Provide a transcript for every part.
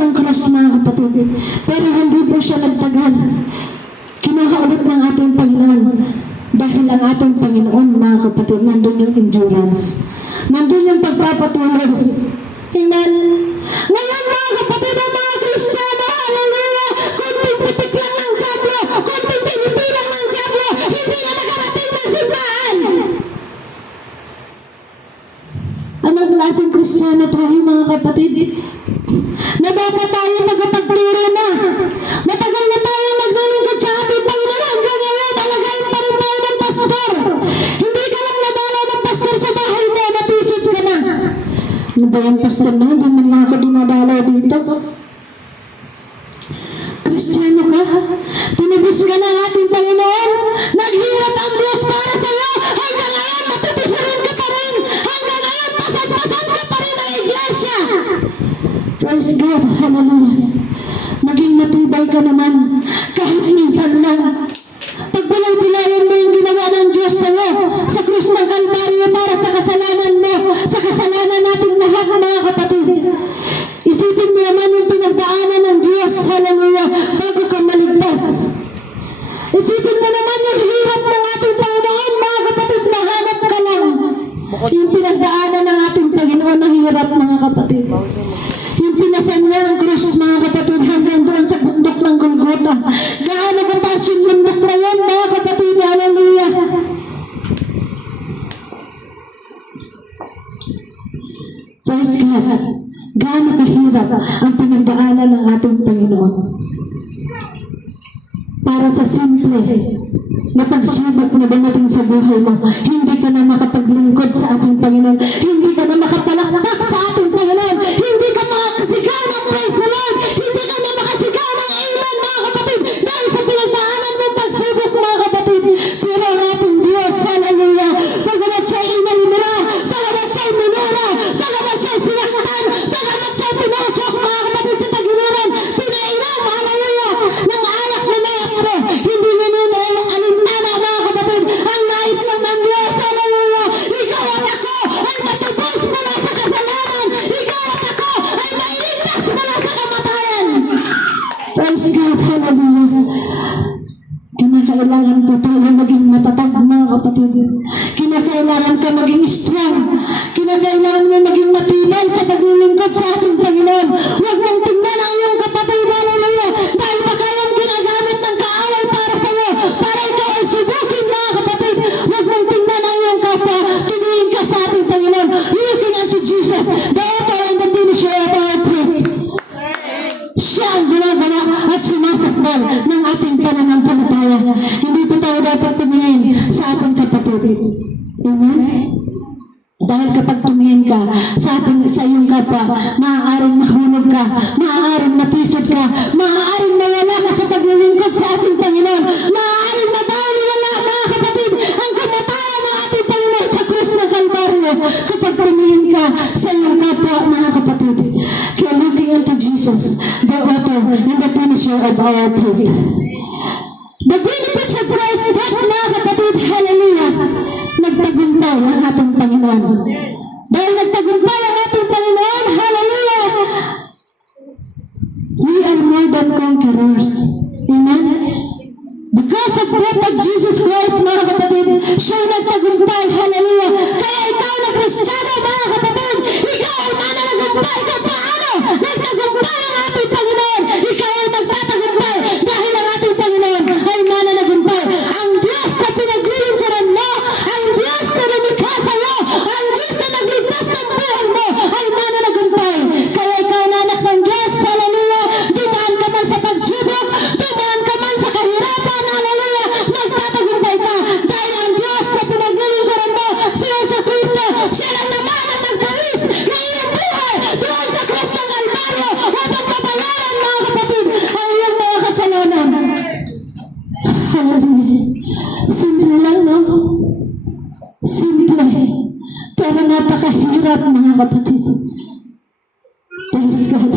ng cross, mga kapatid. Pero hindi po siya nagtagal. Kinuha ulit ng ating Panginoon. Dahil ang ating Panginoon, mga kapatid, nandun yung endurance. Nandun yung pagpapatuloy. Amen. Ngayon, mga kapatid, ang mga Kristiyano, hallelujah, kunting pitik lang ng dyablo, kunting piniti lang ng dyablo, hindi na nakarating ng simbahan. Anong klaseng Kristiyano tayo, mga kapatid? Na dapat tayo magpagturo na. Matagal na tayo naglilingkod sa ating Panginoon. Hanggang ngayon, alagayin pa rin tayo ng pastor. Hindi ka lang nadalaw ng pastor sa bahay mo, natisip ka na. Ano ba yung pastor na? Hindi man mga ka dumadalaw dito. Kristiyano ka? Tinubos ka ng ating Panginoon? Naghirap ang Diyos para sa iyo? Hanggang ngayon, matitisarin ka pa rin. Hanggang ngayon, pasad-pasad ka pa rin ng iglesia. Praise God, hallelujah. Maging matibay ka naman kahit minsan lang. Pagbilay-bilayan mo yung ginawa ng Diyos sa iyo sa krus ng Kalbaryo para sa kasalanan mo, sa kasalanan nating lahat, mga kapatid. Isipin mo naman yung pinagdaanan ng Diyos, hallelujah, bago ka maligtas. Isipin mo naman yung hirap ng ating Panginoon, mga kapatid, nahanap ka lang. Yung pinagdaanan ng ating Panginoon, ang hirap, mga kapatid. Yung pinasan niya ang krus, mga kapatid, hanggang doon sa bundok ng Golgota. Gaano kataas yung bundok na yan, mga kapatid, hallelujah. Praise God. Gaano kahirap ang pinagdaanan ng ating Panginoon. Para sa simple na pagsibok na dumating sa buhay mo, hindi ka na makapaglingkod sa ating Panginoon. Hindi ka na makapalakpak sa ating Panginoon. Hindi ka makakasigaw ng praise the Lord. Hindi ka na makasigaw ng amen, mga kapatid. Dahil sa pinagdaanan mo pagsibok, mga kapatid. Pero ang ating Diyos, hallelujah, bagamat siya inalimira, bagamat siya minura, bagamat siya sinaktan, bagamat siya pinasok, mga kapatid, sa tagiliran, pinainom, hallelujah, ng alak na mayapro. Hindi na nila alintana, mga kapatid. Ang nais lang ng Diyos, hallelujah, ikaw at ako ay matubos mula sa kasalanan. Ikaw at ako ay mailigtas mula sa kamatayan. Praise God, hallelujah. Kinakailangan po tayo maging matatag, mga kapatid. Kinakailangan ka maging strong. Kinakailangan mo maging matibay sa paglilingkod sa ating Panginoon. Huwag mong tingnan ang iyong kapatid, hallelujah, dahil baka yung ginagamit ng kaaway para sa iyo, para ikaw ay subukin, mga kapatid. Huwag mong tingnan ang iyong kapwa. Tingin ka sa ating Panginoon. Looking unto Jesus, the author and the finisher of our faith. Siya ang gumagawa at sumasakdal ng ating pananampalataya. Hindi po tayo dapat tumingin sa ating kapatid. Amen? Dahil kapag tumingin ka sa iyong kapwa, maaaring mahulog ka, maaaring matisod ka, maaaring mawala ka sa paglilingkod sa ating Panginoon, maaaring madaliwala, mga kapatid, ang kamatayan ng ating Panginoon sa krus ng Kalbaryo kapag tumingin ka sa iyong kapwa, mga kapatid. Kaya looking unto Jesus, the author and the finisher of our faith. The benefits of Christ, mga kapatid, hallelujah, nagtagumpay ang ating Panginoon. Dahil nagtagumpay ang ating Panginoon, hallelujah, we are more than conquerors. Amen? Because of death of Jesus Christ, mga kapatid, siya nagtagumpay, hallelujah. Kaya ikaw na Kristiyano, mga kapatid, ikaw ay mananagumpay. Ikaw paano? Nagtagumpay ang ating Panginoon. Ikaw ay magtatagumpay dahil ang ating Panginoon ay mananagumpay. Ang Diyos na pinaglilingkuran mo, ang Diyos na lumikha sa iyo, ang Diyos na nagligtas ng buhay mo ay mananagumpay. Kaya ikaw na anak ng Diyos, hallelujah, dumaan ka man sa pagsubok, dumaan ka man sa kahirapan, hallelujah, magtatagumpay ka dahil ang Diyos na pinaglilingkuran mo, si Jesus Cristo, siya lang naman ang nagpawis ng iyong buhay doon sa krus ng Kalbaryo upang mabayaran, mga kapatid, ang iyong mga kasalanan. Hallelujah. Simple lang, no? Simple. Pero napakahirap, mga kapatid. Praise God.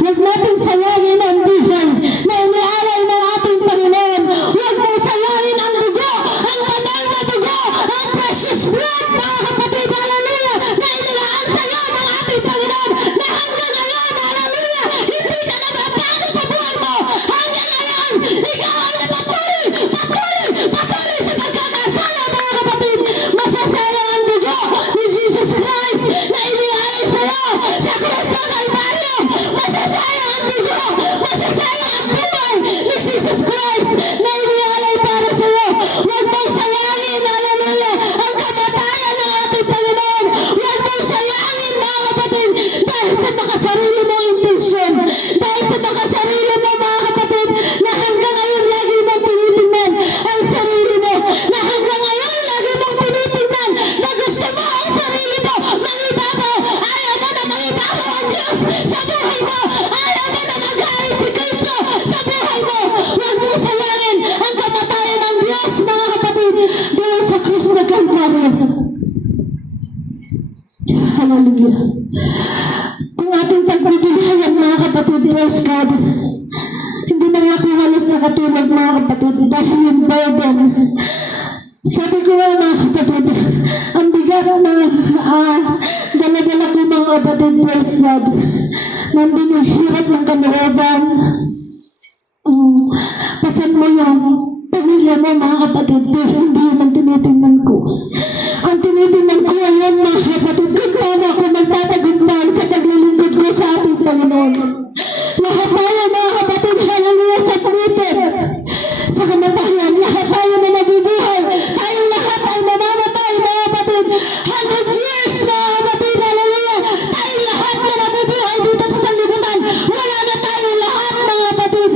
Huwag natin sayangin ang buhay na inialay ng ating Panginoon. Huwag mong sayangin ang dugo, ang banal na dugo, ang precious blood, mga kapatid, hallelujah, na inilaan sa iyo ng ating Panginoon, na hanggang ngayon, hallelujah, Hallelujah. Kung ating pagbibigayan, mga kapatid, praise God, hindi na nga ako halos nakatulog, mga kapatid, dahil yung burden. Sabi ko nga, mga kapatid, ang bigat na dala-dala ko, mga kapatid, praise God. Nandun yung hirap ng kalooban. Pasan mo yung pamilya mo, mga kapatid, pero hindi yun ang tinitingnan ko. Ang tinitingnan ko ngayon, mga kapatid, kung paano ako magtatagumpay sa paglilingkod ko sa ating Panginoon. Lahat tayo, mga kapatid, hallelujah, sa Twitter, sa kamatayan, lahat tayo na nabubuhay, tayong lahat ay mamamatay, mga kapatid, 100 years, mga kapatid, hallelujah, tayong lahat na nabubuhay dito sa sanlibutan, wala na tayong lahat, mga kapatid,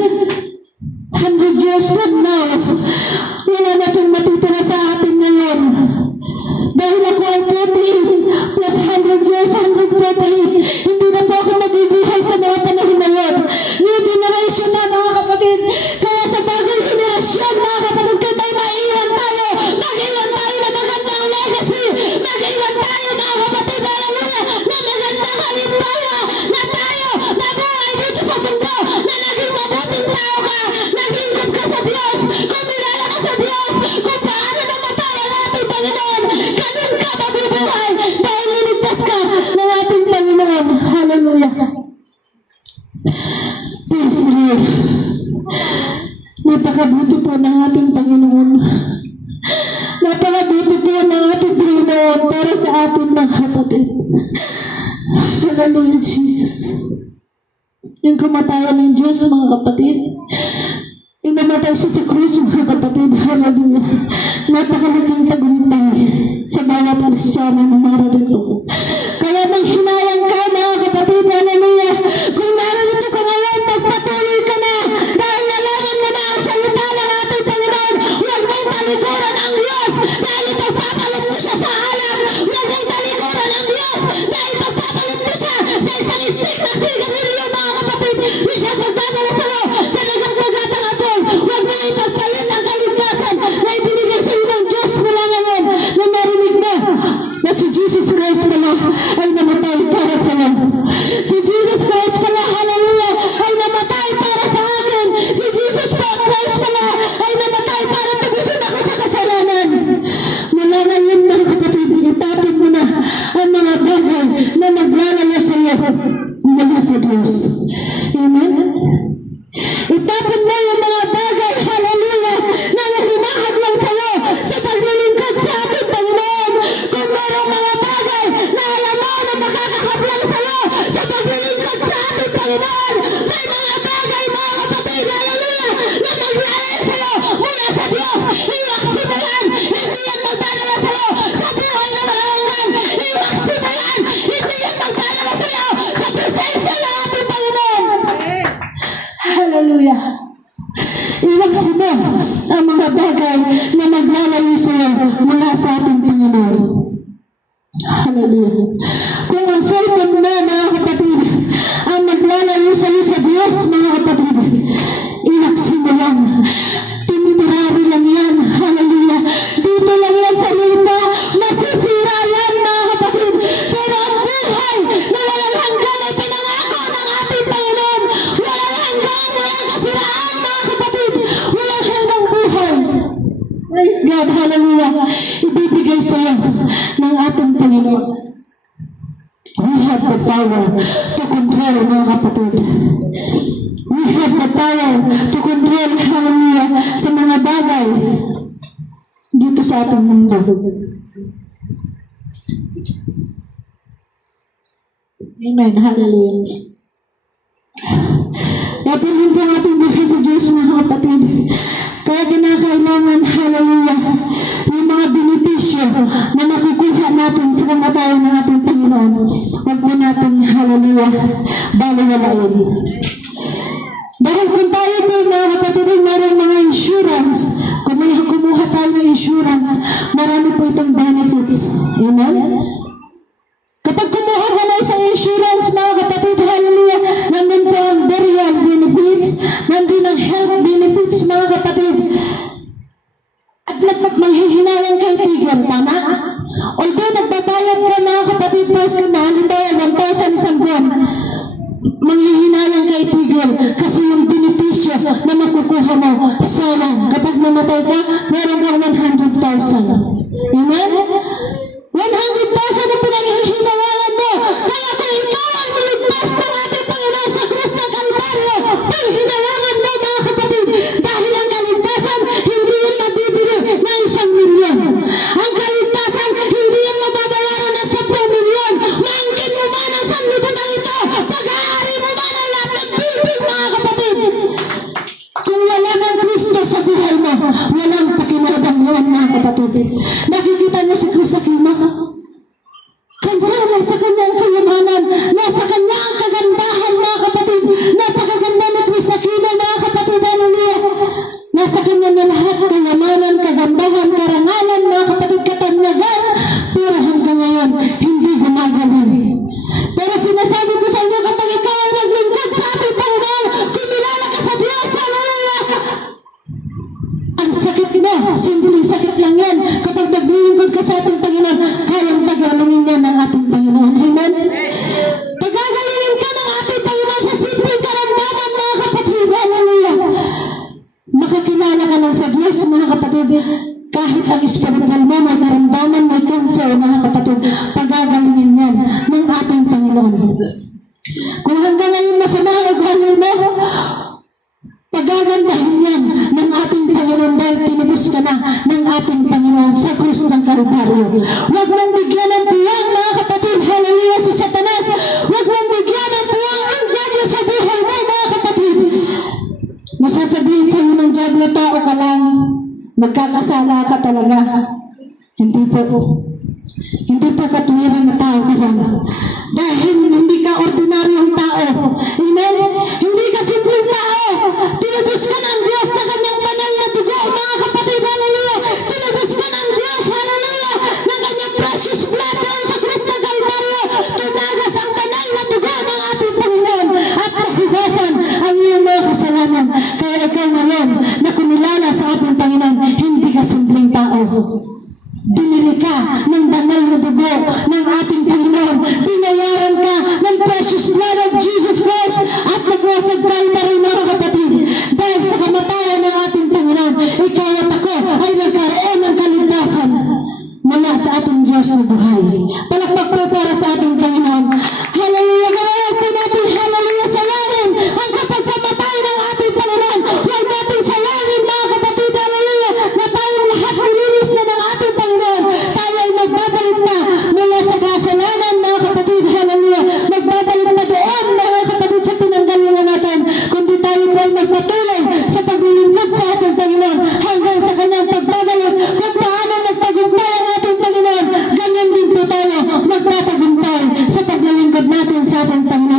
100 years from now, wala na itong matitira sa atin ngayon. Dahil ako ay 40 plus 100 years, 140, hindi na po ako mabubuhay sa mga panahon na yun. New generation na, mga kapatid. Kaya sa bagong generasyon, mga kapatid, kaya tayo maiwan tayo. Mag-iwan tayo na magandang legacy. Mag-iwan tayo, mga kapatid, hallelujah, na magandang halimbawa na tayo nabuhay dito sa mundo, na naging mabuting tao ka, naglingkod ka sa Diyos, kumilala ka sa Diyos, kung paano namatay ang ating Panginoon, ganun ka mabubuhay dahil niligtas ka ng ating Panginoon. Hallelujah. Praise the Lord. Napakabuti po ng ating Panginoon. Napakabuti po ng ating Panginoon para sa ating mga kapatid. Hallelujah, Jesus. Yung kamatayan ng Diyos, mga kapatid, inamatay siya sa krus, mga kapatid. Hallelujah. Napakalaking tagumpay sa bawat Kristyano na narito. Kaya nang hinayang ka, mga kapatid, hallelujah, kung narito ka ngayon, magpatuloy ka na dahil nalaman mo na ang salita ng ating Panginoon. Huwag mong talikuran ang Diyos dahil ipagpapalit mo siya sa alak. Huwag mong talikuran ang Diyos dahil ipagpapalit mo siya sa isang isik na sigarilyo, mga kapatid. Hindi siya magdadala sa'yo sa nagagbagatang apoy. Huwag mong ipagpalit ang kaligtasan na ibinigay sa iyo ng Diyos mula ngayon na narinig mo na si Jesus Christ pala ay namatay para sa iyo. Si Jesus Christ pala, hallelujah, ay namatay para sa akin. Si Jesus Christ pala ay namatay para tagusin ako sa kasalanan. Mula ngayon, mga kapatid, itapin mo na ang mga bagay na naglalayo sa iyo mula sa Diyos. Amen? Itapin mo yung mga bagay, hallelujah, na nahinahag lang sa iyo sa paglilingkod sa ating Panginoon. Kung mayroong mga bagay na alam mo na makakakablang sa iyo sa paglilingkod sa ating Panginoon, may mga bagay, mga kapatid, hallelujah, na maglalayo sa iyo mula sa Diyos. Iwaksi mo yan, hindi yan magdadala sa iyo sa buhay na malanggan. Iwaksi mo yan, hindi yan magdadala sa iyo sa presensya ng ating Panginoon. Hallelujah. Iwaksi mo ang mga bagay na maglalayo sa iyo mula sa ating Panginoon. Hallelujah. Kung ang cellphone mo, mga kapatid, ang maglalayo sa iyo sa Diyos, mga kapatid, iwaksi mo yan. Temporary lang yan. Hallelujah. Dito lang yan sa lupa. Masisira yan, mga kapatid. Pero ang buhay na walang hanggan ay pinangako ng ating Panginoon. Walang hanggan, walang kasiraan, mga kapatid. Walang hanggang buhay. Praise God. Hallelujah. Ibibigay sa iyo ng ating Panginoon. We have the power to control, mga kapatid. We have the power to control, hallelujah, sa mga bagay dito sa ating mundo. Amen. Hallelujah. Napilin po ang ating buhay ko, Diyos, mga kapatid. Kaya kinakailangan, hallelujah, yung mga benepisyo na makukuha natin sa kamatayan ng ating Panginoon. Huwag po natin, hallelujah, baliwalain. Dahil kung tayo po, mga kapatid, mayroong mga insurance, kung may kumuha tayo ng insurance, marami po itong benefits. Amen? Kapag kumuha ka na isang insurance, mga kapatid, hallelujah, nandun po ang burial benefits, nandun ang health benefits, mga kapatid. At maghihinayang kay figure, tama? Huwag mong bigyan ng puwang, mga kapatid, hallelujah, si Satanas. Huwag mong bigyan ng puwang ang Diablo sa buhay mo, mga kapatid. Masasabihin sa iyo ng Diablo, tao ka lang, magkakasala ka talaga. Hindi po. Hindi po katuwiran na tao ka lang. Dahil hindi ka ordinaryong tao. Amen? Hindi ka simpleng tao. Tinubos ka ng Diyos sa kanyang banal na dugo, mga kapatid, hallelujah. Tinubos ka ng Diyos, hallelujah, ng kanyang precious blood doon sa krus ng Kalbaryo. Tunagas ang banal na dugo ng ating Panginoon at nahugasan ang iyong mga kasalanan. Kaya ikaw ngayon na kumilala sa ating Panginoon, hindi ka simpleng tao. Binili ka ng banal na dugo ng ating Panginoon. Binayaran ka ng precious blood of Jesus Christ at sa cross of Calvary, mga kapatid. Dahil sa kamatayan ng ating Panginoon, ikaw at ako ay nagkaroon ng kaligtasan mula sa ating Diyos na buhay. Palakpak po para sa ating Panginoon. Hallelujah! Gawin po natin, hallelujah, salarin ang kapagkamatay ng ating Panginoon. Huwag natin salarin, mga kapatid, hallelujah, na tayong lahat nilinis na ng ating Panginoon. Tayo ay magbabalik na mula sa kasalanan, mga kapatid, hallelujah. Magbabalik na doon, mga kapatid, sa pinanggalingan natin. Kundi tayo po ay magpatuloy sa paglilingkod sa ating Panginoon hanggang sa kanyang pagbabalik. Kung paano nagtagumpay ang ating Panginoon, ganyan din po tayo magtatagumpay sa paglilingkod natin sa ating Panginoon.